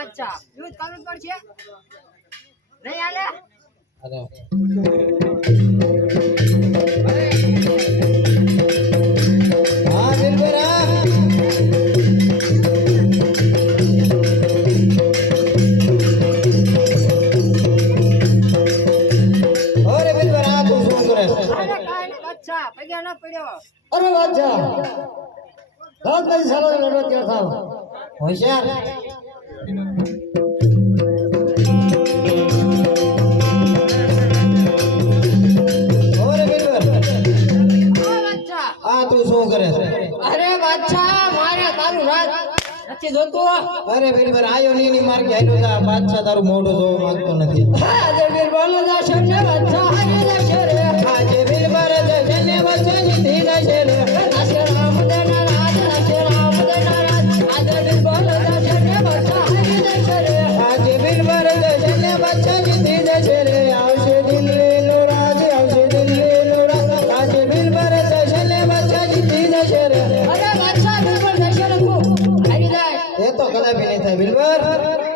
બાદશાહ યુદ્ધ કરવું જ પડશે નહીં હાલે અરે હા દિલબરા અરે દિલબરા તું ઘર કઈ સારો લડો ત્યાં થાવ હોશિયાર નથી જોતો. અરે બીરબલ આયો ની ની માર કે આયો તા. બાદશાહ તારું મોઢું જોવા માંગતો નથી. હા બીરબલ જા છે બાદશાહ. તો કદાપી નહીં થાય. બિલબર